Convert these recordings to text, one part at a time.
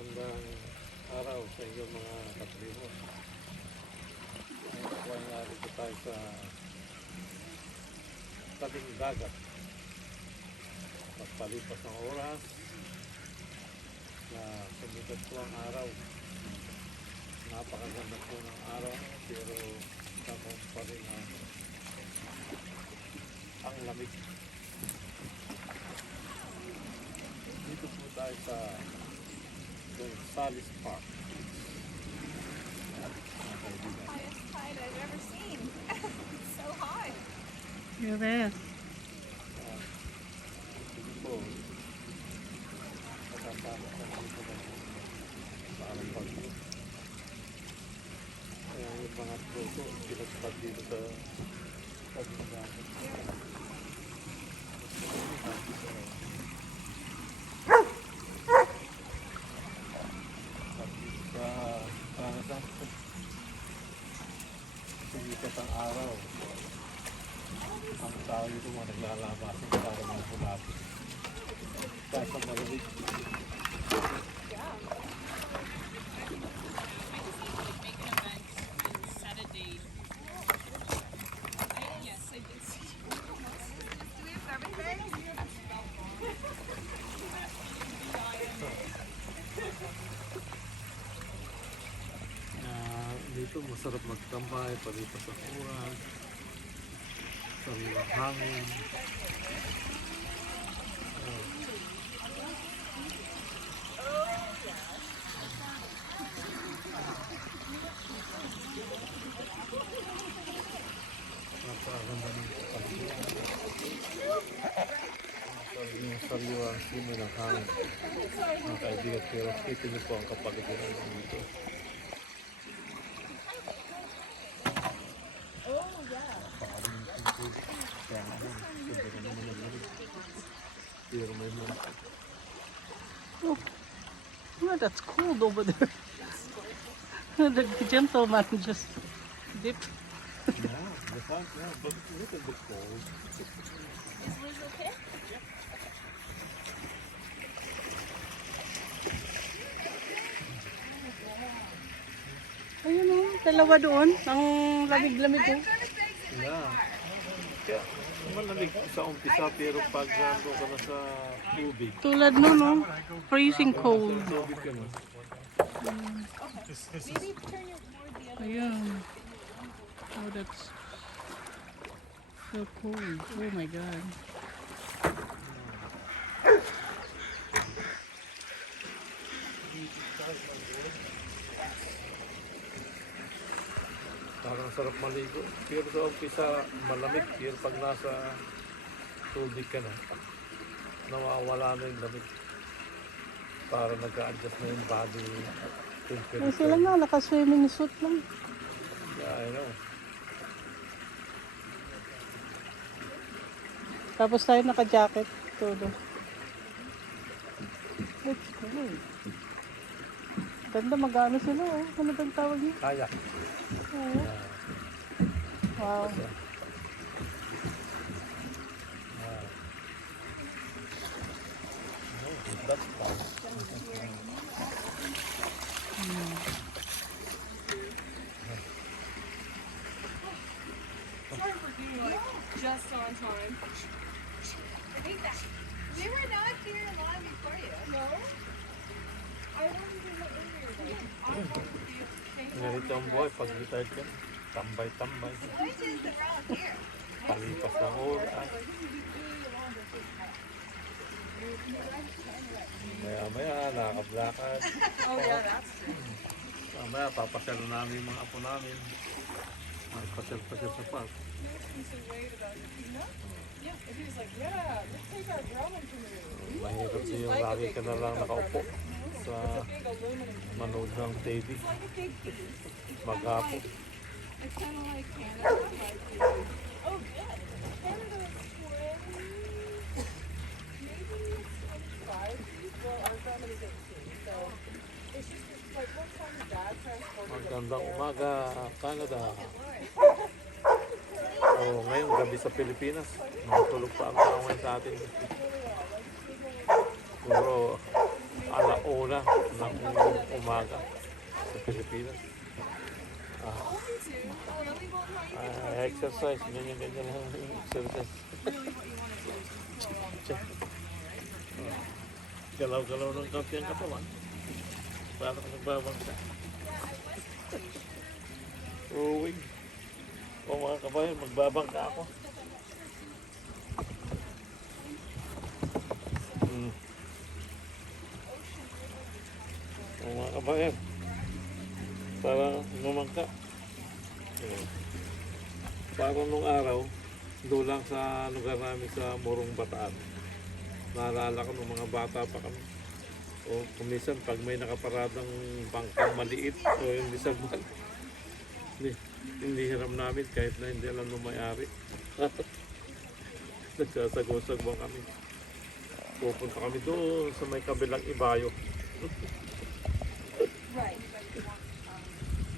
Magandang araw sa inyo mga katribo. Ngayon narito tayo sa tabing dagat. Magpalipas ng oras na sumikat po ang araw. Napakaganda po ng araw pero tamang pa rin ang lamig. Dito po tayo sa Gonzales Park. Highest tide I've ever seen. It's so high. You're there. Sige po. Nakasama ka dito na parang pagpo. Kaya yung mga troso, pinagpag dito sa pagmagagat. Sumikat ang araw. Ang tao dito mga naglalabasan para mga bulati. Kahit ang malamig. Do we have garbage bags? Dito masarap magtambay, palipas ang oras, sariwang hangin. Napakaganda ng kapaligiran. Yung sariwang simoy ng hangin. Mga kaibigan, pero kita niyo po ang kapaligiran dito. Oh, well, that's cold over there. The gentleman just dipped. Yeah, the fact, yeah, but look at the cold. Is Liz okay? Ayun oh, dalawa doon. Ang lamig-lamig oh. Yeah. Kaya malamig sa umpisa pero pag nandun ka na sa tubig, Tulad nun oh. Freezing cold. sa tubig ka na. Maybe turn your board the other Ayun. Oh, that's so cold. Oh my God. Parang sarap maligo. Pero sa umpisa malamig. Pero pag nasa tubig ka na, nawawala na yung lamig. Para nag-a-adjust na yung body temperature. Oh, sila nga, naka-swimming suit lang. Yeah, I know. Tapos tayo naka-jacket. Todo. That's cool. Ganda, mag-ano sila oh. Ano bang tawag niya? Kayak. Oh. Wow. No, that's fun. Sorry for being like just on time. I think that we were not here long before you. No. I wasn't even earlier. I thought it would be okay. Ganito ang buhay pag retired ka. Tambay-tambay. The point is that we're all here. Palipas ng oras. Maya-maya, nakakablakad. Oh yeah, that's Mamaya, papasyal namin yung mga apo namin. Magpasyal-pasyal sa park. yeah. If he was like, yeah, let's take our drone canoe. Mahirap yung lagi ka na lang nakaupo sa Big aluminum. manood ng TV. It's like a big piece. Maghapo. It's kind of like Canada. Oh, good. Canada is 20, maybe 25 feet. Well, our family's 18, so it's just like what time is dad transported us Magandang there? umaga, Canada. Oh, ngayon, gabi sa Pilipinas. Matulog pa ang tao ngayon sa atin. Puro alauna muna ng umaga sa Pilipinas. Exercise, ganyan-ganyan lang yung exercise. Galaw-galaw ng kape ang katawan. Parang nagbabangka. Rowing. O mga kabayan, magbabangka ako. O mga kabayan, parang lumangka. Parang nung araw, doon lang sa lugar namin sa Morong Bataan. Naalala ko nung mga bata pa kami. O kumisan pag may nakaparadang bangkang maliit o yung disabal, hindi hiram namin kahit na hindi alam nung may-ari. Nagsasagosagwa kami. Pupunta kami doon sa may kabilang ibayo. Right.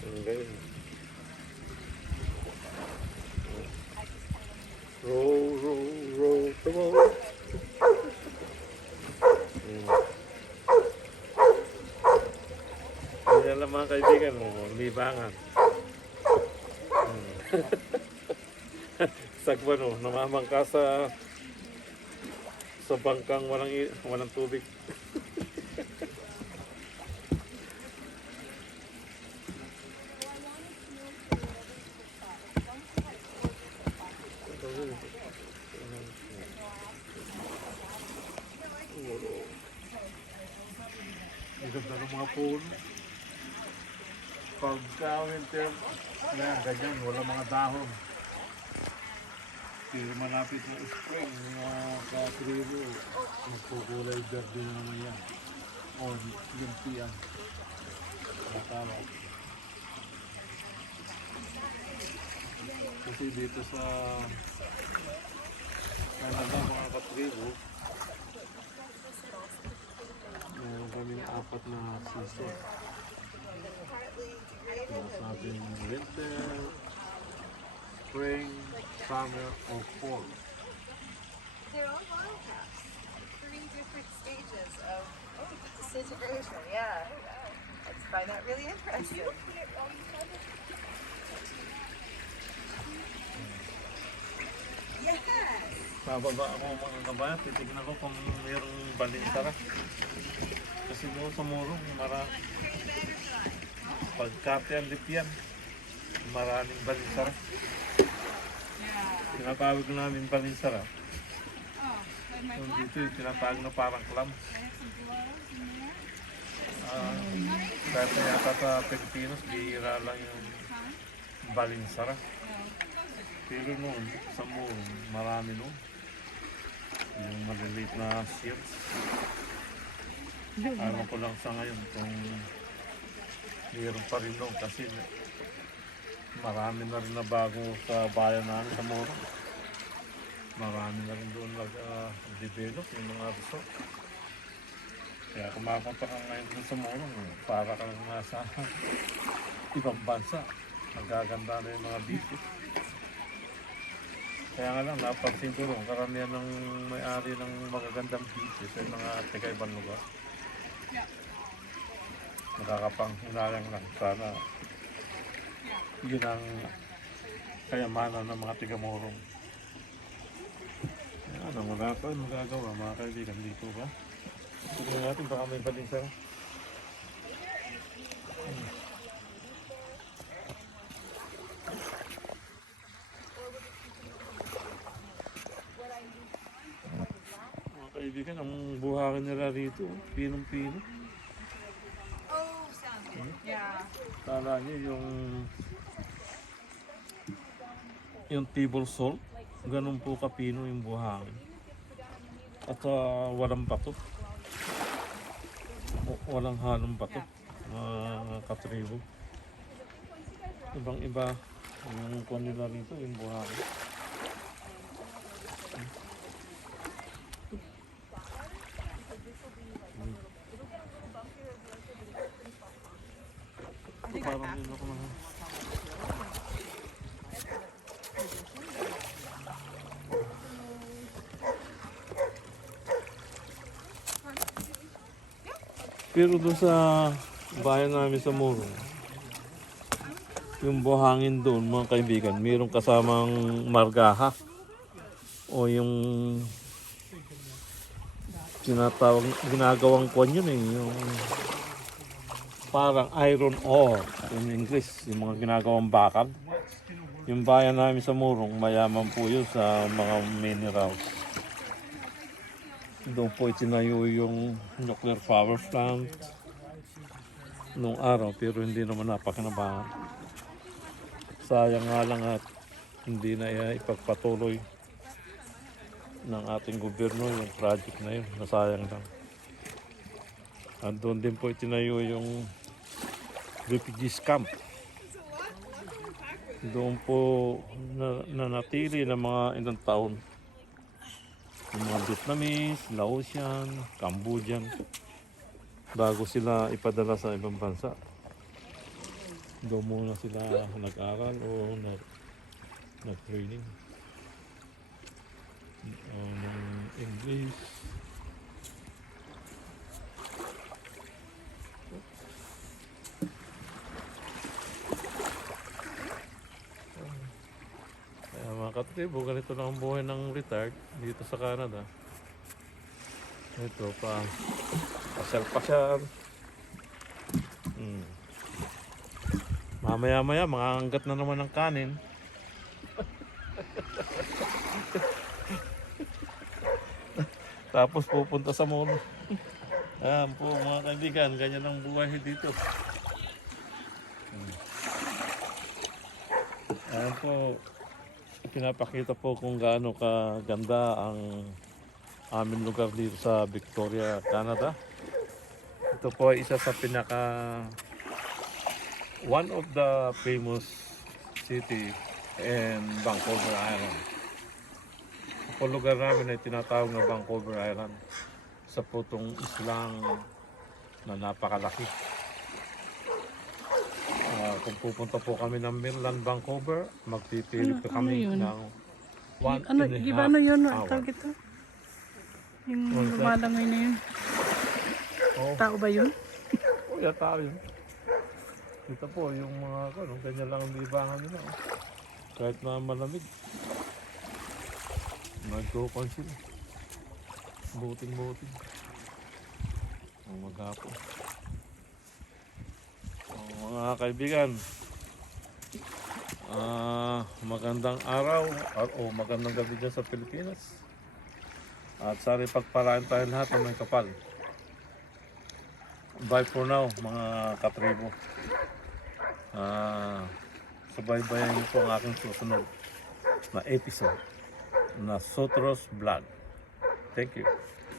Ang gayon. Row, row, row, the boat. Kaya lang mga kaibigan mo, libangan. Sagwa no, namamangka sa bangkang walang tubig. Ang ganda ng mga puno. Pagka winter, ganyan, wala mga dahon. Pero malapit na spring, mga katribo, magkukulay verde na naman yan. O, limpian. Matawag. Kasi dito sa Canada, mga katribo, meron kaming 4 na season. Sabi winter, spring, summer, or fall. They're all wild caps. 3 different stages of disintegration. Yeah. I just find that really interesting. Yes. Bababa ako mga kabayan, titignan ko kung mayroong balinsara. Kasi doon sa Morong, pagkate ang lipyan, maraming balinsara. Tinatawag namin balinsara. So, dito yung tinatawag na parang clam. Dahil yata sa Pilipinas, bihira lang yung balinsara. Pero noon, sa Morong, marami noon. Yung maliliit na seals. Alam ko lang sa ngayon kung mayroon pa rin noon kasi marami na rin na bago sa bayan namin sa Morong. Marami na rin doon nag-develop yung mga resort. Kaya kumapunta ka ngayon doon sa Morong, para ka lang nasa ibang bansa. Magaganda na yung mga beaches. Kaya nga lang, napansin ko rin, karamihan ng may-ari ng magagandang beaches ay mga taga-ibang lugar. Nakakapanghinayang lang, sana yun ang kayamanan ng mga taga-Morong. Ano, wala pa yung magagawa, mga kaibigan dito ba? Tignan natin, baka may balinsara. Mga kaibigan, ang buhangin nila rito, pinong-pino. Oh, sounds good. Yeah. Kala niyo yung table salt, ganun po kapino yung buhangin. At walang bato. Walang halong bato. Katribo. Ibang iba yung kuha nila rito, yung buhangin. Parang yun ako na. Pero doon sa bayan namin sa Morong, yung buhangin doon, mga kaibigan, mayroong kasamang margaha o yung tinatawag, ginagawang kwan yun eh, yung parang iron ore in English, yung mga ginagawang bakal. Yung bayan namin sa Morong, mayaman po yun sa mga minerals. Doon po itinayo yung nuclear power plant nung araw, pero hindi naman napakinabangan. Sayang nga lang at hindi na ipagpatuloy ng ating gobyerno yung project na yun. Nasayang lang. At doon din po itinayo yung refugees camp. Doon po nanatili ng mga ilang taon. Yung mga Vietnamese, Laosian, Cambodian, bago sila ipadala sa ibang bansa. Doon muna sila nag-aral o nag-training. Ng English. Kaya mga katribo, ganito lang ang buhay ng retired dito sa Canada. Ito pa, pasyal-pasyal. Mamaya-maya, makakanggat na naman ng kanin. Tapos pupunta sa mall. Ayan po mga kaibigan, ganyan ang buhay dito. Ayan po, pinapakita po kung gaano kaganda ang aming lugar dito sa Victoria, Canada. Ito po ay isa sa one of the famous city in Vancouver Island. Ito po lugar namin ay tinatawag na Vancouver Island sa putong islang na napakalaki. Kung pupunta po kami ng Mainland Vancouver, magpipili po kami yun? ng 1 Ano, and a di ba half ano yun? hour. Tawag ito? Yung What's that? lumalangoy na yun. Oh, Tao ba yun? yata yun. Ito po, yung mga ganyan lang ang libangan nila. Oh. Kahit na malamig. Nagkukuhan sila. Buting-buting. Ang maghapon. Mga kaibigan, magandang araw o magandang gabi dyan sa Pilipinas. At sana pagpalaan tayo lahat ng may kapal. Bye for now mga katribo. Subaybayan niyo po ang aking susunod na episode na Sotros Vlog. Thank you.